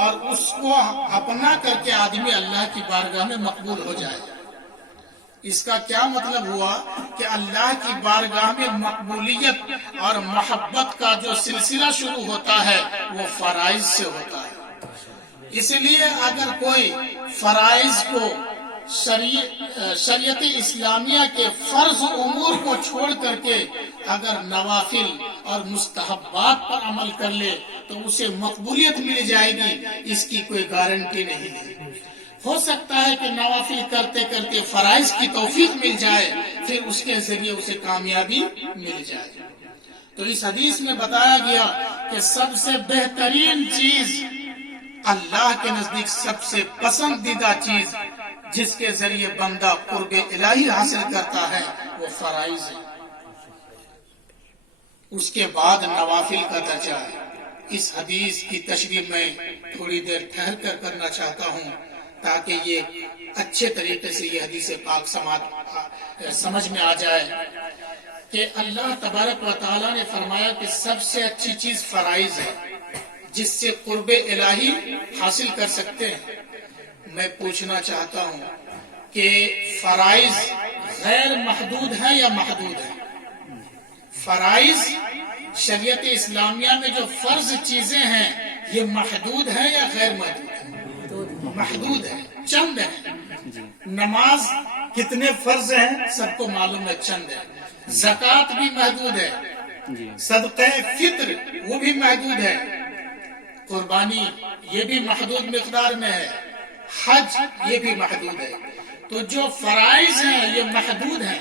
اور اس کو اپنا کر کے آدمی اللہ کی بارگاہ میں مقبول ہو جائے. اس کا کیا مطلب ہوا کہ اللہ کی بارگاہ میں مقبولیت اور محبت کا جو سلسلہ شروع ہوتا ہے وہ فرائض سے ہوتا ہے. اس لیے اگر کوئی فرائض کو شریعت اسلامیہ کے فرض امور کو چھوڑ کر کے اگر نوافل اور مستحبات پر عمل کر لے تو اسے مقبولیت مل جائے گی، اس کی کوئی گارنٹی نہیں ہے. ہو سکتا ہے کہ نوافل کرتے کرتے فرائض کی توفیق مل جائے، پھر اس کے ذریعے اسے کامیابی مل جائے. تو اس حدیث میں بتایا گیا کہ سب سے بہترین چیز، اللہ کے نزدیک سب سے پسندیدہ چیز جس کے ذریعے بندہ قرب الہی حاصل کرتا ہے وہ فرائض ہے. اس کے بعد نوافل کا درجہ ہے. اس حدیث کی تشریح میں تھوڑی دیر ٹھہر کر کرنا چاہتا ہوں تاکہ یہ اچھے طریقے سے یہ حدیث پاک سمجھ میں آ جائے کہ اللہ تبارک و تعالیٰ نے فرمایا کہ سب سے اچھی چیز فرائض ہے جس سے قرب الہی حاصل کر سکتے ہیں. میں پوچھنا چاہتا ہوں کہ فرائض غیر محدود ہے یا محدود ہے؟ فرائض شریعت اسلامیہ میں جو فرض چیزیں ہیں یہ محدود ہے یا غیر محدود ہے؟ محدود ہے، چند ہے. نماز کتنے فرض ہیں سب کو معلوم ہے، چند ہے. زکوٰۃ بھی محدود ہے، صدقہ فطر وہ بھی محدود ہے، قربانی یہ بھی محدود مقدار میں ہے، حج یہ بھی محدود ہے. تو جو فرائض ہیں یہ محدود ہیں،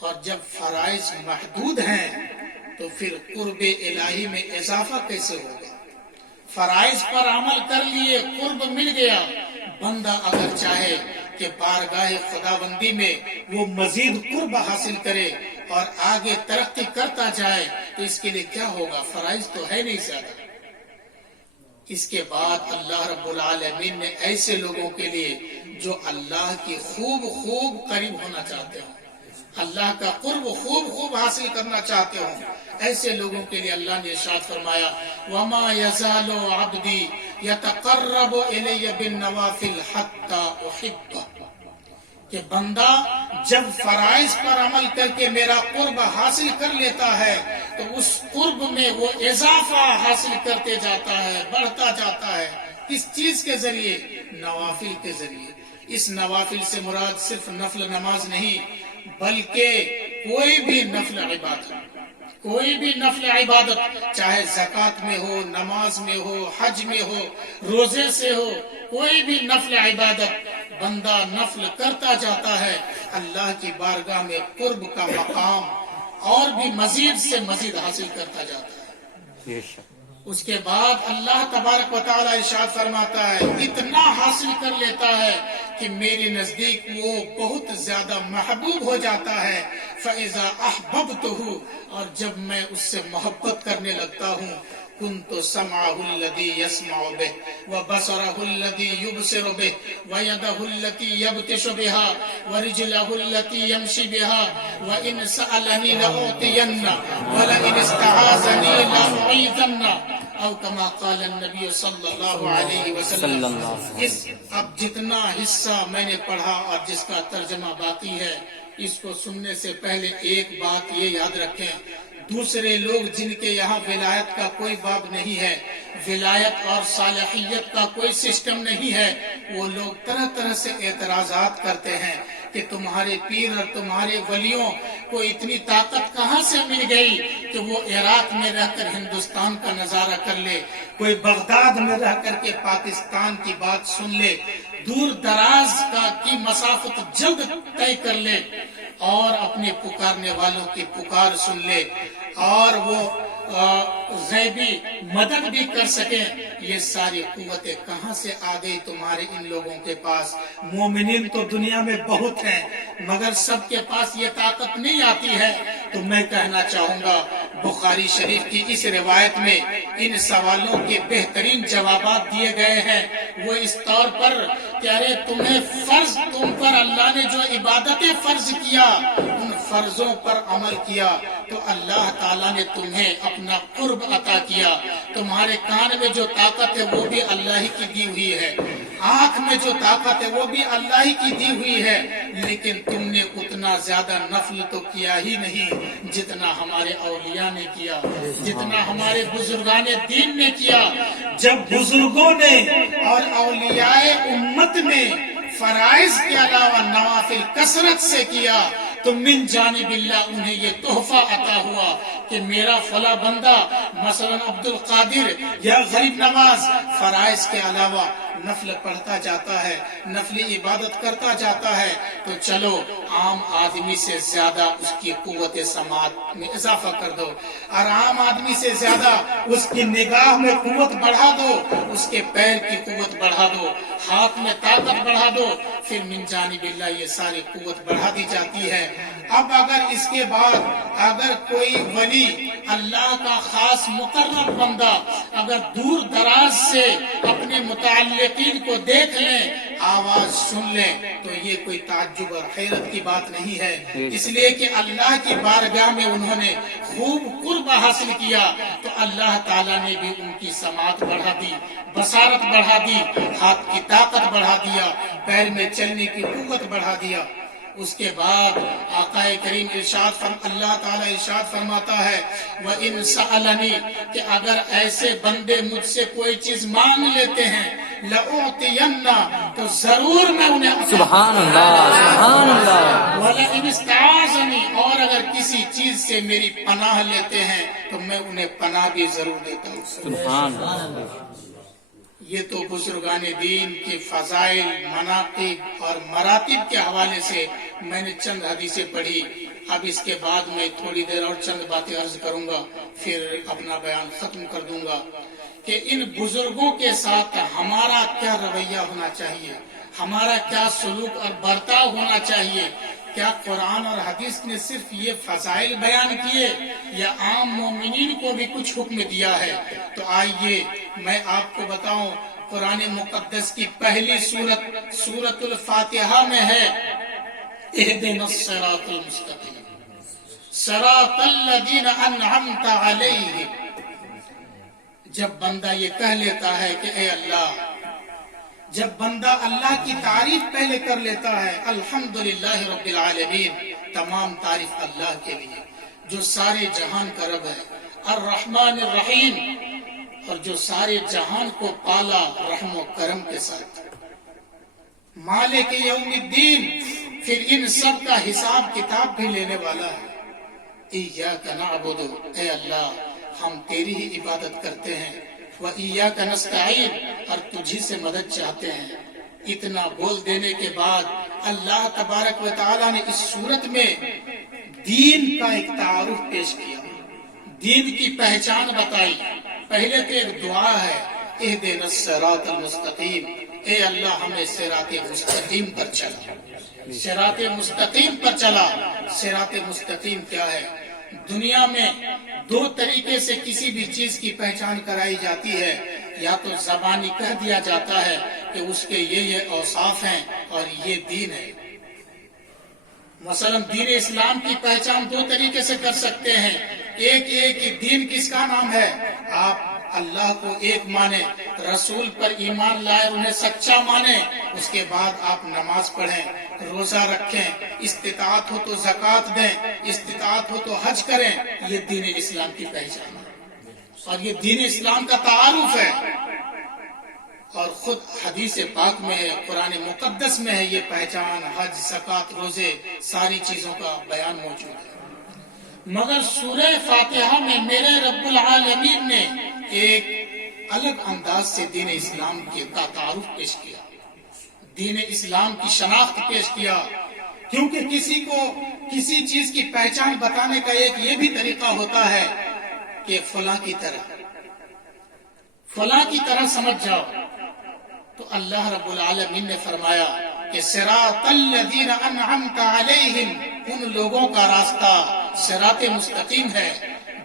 اور جب فرائض محدود ہیں تو پھر قرب الہی میں اضافہ کیسے ہوگا؟ فرائض پر عمل کر لیے، قرب مل گیا. بندہ اگر چاہے کہ بارگاہ خداوندی میں وہ مزید قرب حاصل کرے اور آگے ترقی کرتا جائے تو اس کے لیے کیا ہوگا؟ فرائض تو ہے نہیں زیادہ. اس کے بعد اللہ رب العالمین نے ایسے لوگوں کے لیے جو اللہ کی خوب قریب ہونا چاہتے ہوں، اللہ کا قرب خوب حاصل کرنا چاہتے ہوں، ایسے لوگوں کے لیے اللہ نے ارشاد فرمایا وَمَا يَزَالُ عَبْدِي يَتَقَرَّبُ إِلَيَّ بِالنَّوَافِلِ حَتَّى أُحِبَّهُ، کہ بندہ جب فرائض پر عمل کر کے میرا قرب حاصل کر لیتا ہے تو اس قرب میں وہ اضافہ حاصل کرتے جاتا ہے، بڑھتا جاتا ہے. کس چیز کے ذریعے؟ نوافل کے ذریعے. اس نوافل سے مراد صرف نفل نماز نہیں بلکہ کوئی بھی نفل عبادت چاہے زکوٰۃ میں ہو، نماز میں ہو، حج میں ہو، روزے سے ہو، کوئی بھی نفل عبادت بندہ نفل کرتا جاتا ہے، اللہ کی بارگاہ میں قرب کا مقام اور بھی مزید سے مزید حاصل کرتا جاتا ہے. اس کے بعد اللہ تبارک و تعالی ارشاد فرماتا ہے اتنا حاصل کر لیتا ہے کہ میرے نزدیک وہ بہت زیادہ محبوب ہو جاتا ہے. فَإِذَا أَحْبَبْتُهُ، اور جب میں اس سے محبت کرنے لگتا ہوں كُنْتُ سَمْعَهُ الَّذِي يَسْمَعُ بِهِ وَبَصَرَهُ الَّذِي يُبْصِرُ بِهِ وَيَدَهُ الَّتِي يَبْطِشُ بِهَا وَرِجْلَهُ الَّتِي يَمْشِي بِهَا وَإِنْ سَأَلَنِي لَأُعْطِيَنَّ وَلَئِنِ اسْتَعَاذَنِي لَأُعِيذَنَّ او کما قال النبی صلی اللہ علیہ وسلم. اب جتنا حصہ میں نے پڑھا اور جس کا ترجمہ باقی ہے اس کو سننے سے پہلے ایک بات یہ یاد رکھیں، دوسرے لوگ جن کے یہاں ولایت کا کوئی باب نہیں ہے، ولایت اور صالحیت کا کوئی سسٹم نہیں ہے، وہ لوگ طرح طرح سے اعتراضات کرتے ہیں کہ تمہارے پیر اور تمہارے ولیوں کو اتنی طاقت کہاں سے مل گئی کہ وہ عراق میں رہ کر ہندوستان کا نظارہ کر لے، کوئی بغداد میں رہ کر کے پاکستان کی بات سن لے، دور دراز کی مسافت جلد طے کر لے اور اپنے پکارنے والوں کی پکار سن لے اور وہ غیبی مدد بھی کر سکیں. یہ ساری قوتیں کہاں سے آ گئی تمہارے ان لوگوں کے پاس؟ مومنین تو دنیا میں بہت ہیں مگر سب کے پاس یہ طاقت نہیں آتی ہے. تو میں کہنا چاہوں گا بخاری شریف کی اس روایت میں ان سوالوں کے بہترین جوابات دیے گئے ہیں. وہ اس طور پر کہ ارے تم پر اللہ نے جو عبادتیں فرض کیا ان فرضوں پر عمل کیا تو اللہ تعالیٰ نے تمہیں اپنا قرب عطا کیا. تمہارے کان میں جو طاقت ہے وہ بھی اللہ ہی کی دی ہوئی ہے, آنکھ میں جو طاقت ہے وہ بھی اللہ ہی کی دی ہوئی ہے, لیکن تم نے اتنا زیادہ نفل تو کیا ہی نہیں جتنا ہمارے اولیاء نے کیا, جتنا ہمارے بزرگان دین نے کیا. جب بزرگوں نے اور اولیاء امت نے فرائض کے علاوہ نوافل کثرت سے کیا تو من جانب اللہ انہیں یہ تحفہ عطا ہوا کہ میرا فلاں بندہ مثلا عبد القادر یا غریب نواز فرائض کے علاوہ نفل پڑھتا جاتا ہے, نفلی عبادت کرتا جاتا ہے, تو چلو عام آدمی سے زیادہ اس کی قوت سماعت میں اضافہ کر دو, اور عام آدمی سے زیادہ اس کی نگاہ میں قوت بڑھا دو, اس کے پیر کی قوت بڑھا دو, ہاتھ میں طاقت بڑھا دو, پھر من جانب اللہ یہ ساری قوت بڑھا دی جاتی ہے. اب اگر اس کے بعد اگر کوئی ولی اللہ کا خاص مقرب بندہ اگر دور دراز سے اپنے متعلقین کو دیکھ لیں, آواز سن لیں, تو یہ کوئی تعجب اور حیرت کی بات نہیں ہے, اس لیے کہ اللہ کی بارگاہ میں انہوں نے خوب قرب حاصل کیا تو اللہ تعالیٰ نے بھی ان کی سماعت بڑھا دی, بصارت بڑھا دی, ہاتھ کی طاقت بڑھا دیا, پیر میں چلنے کی قوت بڑھا دیا. اس کے بعد آقا کریم اللہ تعالیٰ ارشاد فرماتا ہے وَإِن سَأَلَنِي کہ اگر ایسے بندے مجھ سے کوئی چیز مانگ لیتے ہیں لَأُعْطِيَنَّ تو ضرور میں انہیں سبحان اللہ سبحان اللہ. وَلَئِنِ اسْتَعَاذَنِي اور اگر کسی چیز سے میری پناہ لیتے ہیں تو میں انہیں پناہ بھی ضرور دیتا ہوں. سبحان اللہ. یہ تو بزرگان دین کے فضائل, مناقب اور مراتب کے حوالے سے میں نے چند حدیثیں پڑھی. اب اس کے بعد میں تھوڑی دیر اور چند باتیں عرض کروں گا, پھر اپنا بیان ختم کر دوں گا کہ ان بزرگوں کے ساتھ ہمارا کیا رویہ ہونا چاہیے, ہمارا کیا سلوک اور برتاؤ ہونا چاہیے. کیا قرآن اور حدیث نے صرف یہ فضائل بیان کیے یا عام مومنین کو بھی کچھ حکم دیا ہے؟ تو آئیے میں آپ کو بتاؤں, قرآن مقدس کی پہلی سورت سورۃ الفاتحہ میں ہے اہدنا الصراط المستقیم صراط الذین انعمت علیہم. جب بندہ یہ کہہ لیتا ہے کہ اے اللہ, جب بندہ اللہ کی تعریف پہلے کر لیتا ہے الحمدللہ رب العالمین, تمام تعریف اللہ کے لیے جو سارے جہان کا رب ہے, الرحمن الرحیم اور جو سارے جہان کو پالا رحم و کرم کے ساتھ, مالک یوم الدین پھر ان سب کا حساب کتاب بھی لینے والا ہے. ایاک نعبد اے اللہ ہم تیری ہی عبادت کرتے ہیں, وَإِيَّاكَ نَسْتَعِينُ اور تجھی سے مدد چاہتے ہیں. اتنا بول دینے کے بعد اللہ تبارک و تعالیٰ نے اس صورت میں دین کا ایک تعارف پیش کیا, دین کی پہچان بتائی. پہلے تو ایک دعا ہے اہدنا الصراط المستقیم, اے اللہ ہمیں صراط مستقیم پر چلا, صراط مستقیم پر چلا. صراط مستقیم کیا ہے؟ دنیا میں دو طریقے سے کسی بھی چیز کی پہچان کرائی جاتی ہے, یا تو زبانی کہہ دیا جاتا ہے کہ اس کے یہ اوصاف ہیں اور یہ دین ہے. مثلا دین اسلام کی پہچان دو طریقے سے کر سکتے ہیں. ایک دین کس کا نام ہے؟ آپ اللہ کو ایک مانیں, رسول پر ایمان لائے, انہیں سچا مانیں, اس کے بعد آپ نماز پڑھیں, روزہ رکھیں, استطاعت ہو تو زکوٰۃ دیں, استطاعت ہو تو حج کریں. یہ دین اسلام کی پہچان ہے اور یہ دین اسلام کا تعارف ہے. اور خود حدیث پاک میں ہے, قرآن مقدس میں ہے یہ پہچان, حج, زکوٰۃ, روزے, ساری چیزوں کا بیان موجود ہے. مگر سورہ فاتحہ میں میرے رب العالمین نے ایک الگ انداز سے دین اسلام کا تعارف پیش کیا, دین اسلام کی شناخت پیش کیا. کیونکہ کسی کو کسی چیز کی پہچان بتانے کا ایک یہ بھی طریقہ ہوتا ہے کہ فلاں کی طرح سمجھ جاؤ. تو اللہ رب العالمین نے فرمایا کہ صراط الذین انعمت علیہم, ان لوگوں کا راستہ صراط مستقیم ہے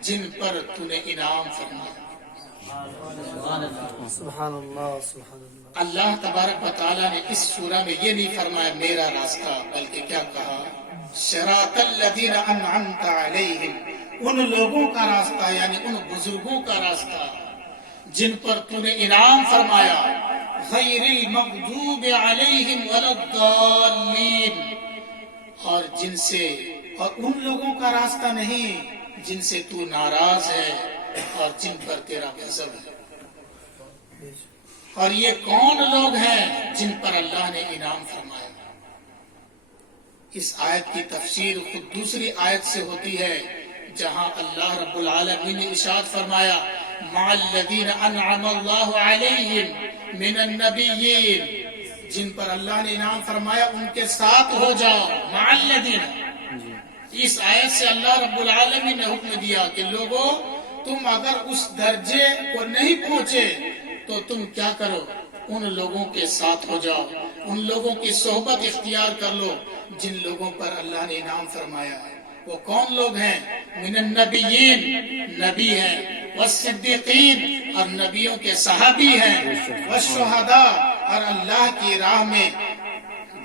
جن پر تو نے انعام فرمایا. سبحان اللہ سبحان اللہ. اللہ تبارک و تعالیٰ نے اس سورہ میں یہ نہیں فرمایا میرا راستہ، بلکہ کیا کہا؟ صراط الذین انعمت علیہم، ان لوگوں کا راستہ، یعنی ان بزرگوں کا راستہ جن پر تو نے انعام فرمایا، غیر المغضوب علیہم ولا الضالین، اور ان لوگوں کا راستہ نہیں جن سے تو ناراض ہے اور جن پر تیرا غضب ہے. اور یہ کون لوگ ہیں جن پر اللہ نے انعام فرمایا؟ اس آیت کی تفسیر خود دوسری آیت سے ہوتی ہے، جہاں اللہ رب العالمین نے ارشاد فرمایا مع الذین انعم اللہ علیہم من النبیین، جن پر اللہ نے انعام فرمایا ان کے ساتھ ہو جاؤ. مع الذین، اس آیت سے اللہ رب العالمین نے حکم دیا کہ لوگوں تم اگر اس درجے کو نہیں پہنچے تو تم کیا کرو؟ ان لوگوں کے ساتھ ہو جاؤ، ان لوگوں کی صحبت اختیار کر لو جن لوگوں پر اللہ نے انعام فرمایا ہے. وہ کون لوگ ہیں؟ من النبیین، نبی ہیں، والصدیقین، اور نبیوں کے صحابی ہیں، والشہداء، اور اللہ کی راہ میں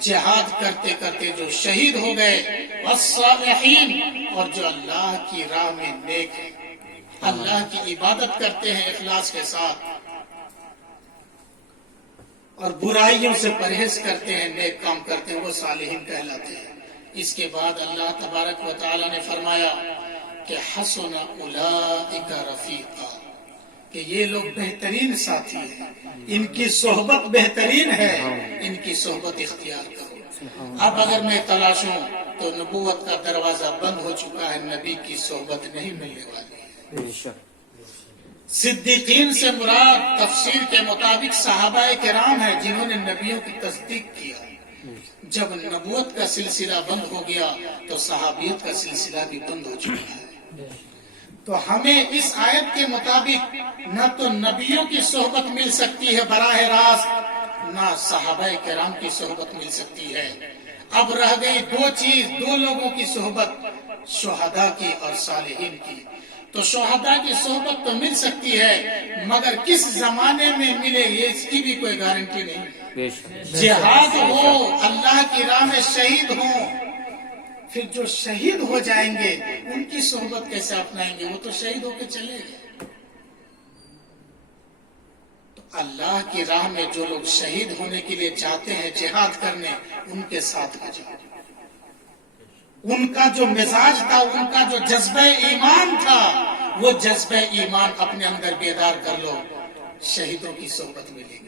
جہاد کرتے کرتے جو شہید ہو گئے، والصالحین، اور جو اللہ کی راہ میں نیک ہیں، اللہ کی عبادت کرتے ہیں اخلاص کے ساتھ اور برائیوں سے پرہیز کرتے ہیں، نیک کام کرتے ہیں، وہ صالحین کہلاتے ہیں. اس کے بعد اللہ تبارک و تعالی نے فرمایا کہ حسن اولئک رفیقا، کہ یہ لوگ بہترین ساتھی ہیں، ان کی صحبت بہترین ہے، ان کی صحبت اختیار کرو. اب اگر میں تلاشوں تو نبوت کا دروازہ بند ہو چکا ہے، نبی کی صحبت نہیں ملنے والی ہے. صدیقین سے مراد تفسیر کے مطابق صحابہ کرام ہیں جنہوں نے نبیوں کی تصدیق کیا. جب نبوت کا سلسلہ بند ہو گیا تو صحابیت کا سلسلہ بھی بند ہو چکا ہے. تو ہمیں اس آیت کے مطابق نہ تو نبیوں کی صحبت مل سکتی ہے براہ راست، نہ صحابہ کرام کی صحبت مل سکتی ہے. اب رہ گئی دو چیز، دو لوگوں کی صحبت، شہداء کی اور صالحین کی. تو شہداء کی صحبت تو مل سکتی ہے، مگر کس زمانے میں ملے یہ اس کی بھی کوئی گارنٹی نہیں. جہاد ہو، اللہ کی راہ میں شہید ہوں، پھر جو شہید ہو جائیں گے ان کی صحبت کیسے اپنائیں گے؟ وہ تو شہید ہو کے چلے گئے. تو اللہ کی راہ میں جو لوگ شہید ہونے کے لیے چاہتے ہیں جہاد کرنے، ان کے ساتھ ہو جاؤ. ان کا جو مزاج تھا، ان کا جو جذبہ ایمان تھا، وہ جذبہ ایمان اپنے اندر بیدار کر لو، شہیدوں کی صحبت ملے گی.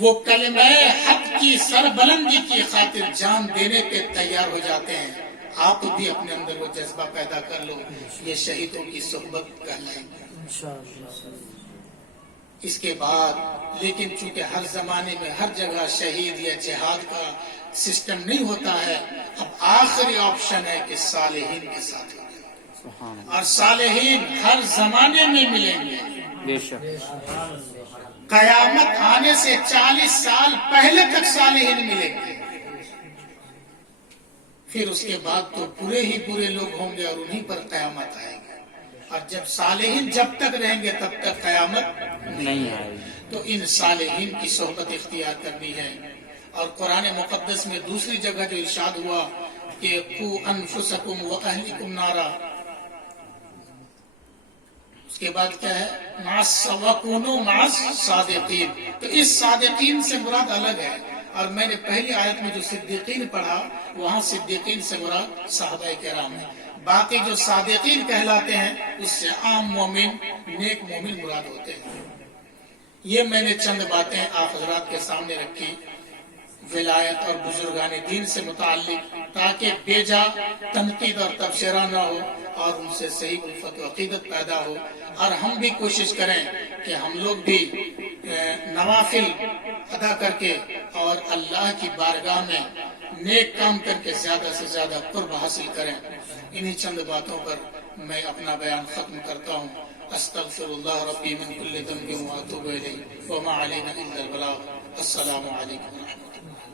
وہ کلمہ حق کی سربلندی کی خاطر جان دینے پہ تیار ہو جاتے ہیں. آپ بھی اپنے اندر وہ جذبہ پیدا کر لو، یہ شہیدوں کی صحبت کہلائے گی. اس کے بعد لیکن چونکہ ہر زمانے میں ہر جگہ شہید یا جہاد کا سسٹم نہیں ہوتا ہے، اب آخری آپشن ہے کہ صالحین کے ساتھ ہو جائے. اور صالحین ہر زمانے میں ملیں گے. قیامت آنے سے 40 سال پہلے تک صالحین ملیں گے. پھر اس کے بعد تو پورے ہی پورے لوگ ہوں گے اور انہی پر قیامت آئے گی. اور جب صالحین جب تک رہیں گے تب تک قیامت نہیں آئے گی. تو ان صالحین کی صحبت اختیار کرنی ہے. اور قرآن مقدس میں دوسری جگہ جو ارشاد ہوا کہ قوا انفسکم واہلیکم نارا، اس کے بعد کیا ہے؟ وَكُونُوا مَعَ الصَّادِقِينَ. تو اس صادقین سے مراد الگ ہے. اور میں نے پہلی آیت میں جو صدیقین پڑھا، وہاں صدیقین سے مراد صحابہ کرام ہے. باقی جو صادقین کہلاتے ہیں اس سے عام مومن، نیک مومن مراد ہوتے ہیں. یہ میں نے چند باتیں آپ حضرات کے سامنے رکھی ولایت اور بزرگان دین سے متعلق، تاکہ بیجا تنقید اور تبصرہ نہ ہو اور ان سے صحیح الفت و عقیدت پیدا ہو. اور ہم بھی کوشش کریں کہ ہم لوگ بھی نوافل ادا کر کے اور اللہ کی بارگاہ میں نیک کام کر کے زیادہ سے زیادہ قرب حاصل کریں. انہی چند باتوں پر میں اپنا بیان ختم کرتا ہوں. استغفر اللہ ربی من کل ذنب واتوب الیہ وما علینا الا البلاغ. السلام علیکم ورحمۃ اللہ.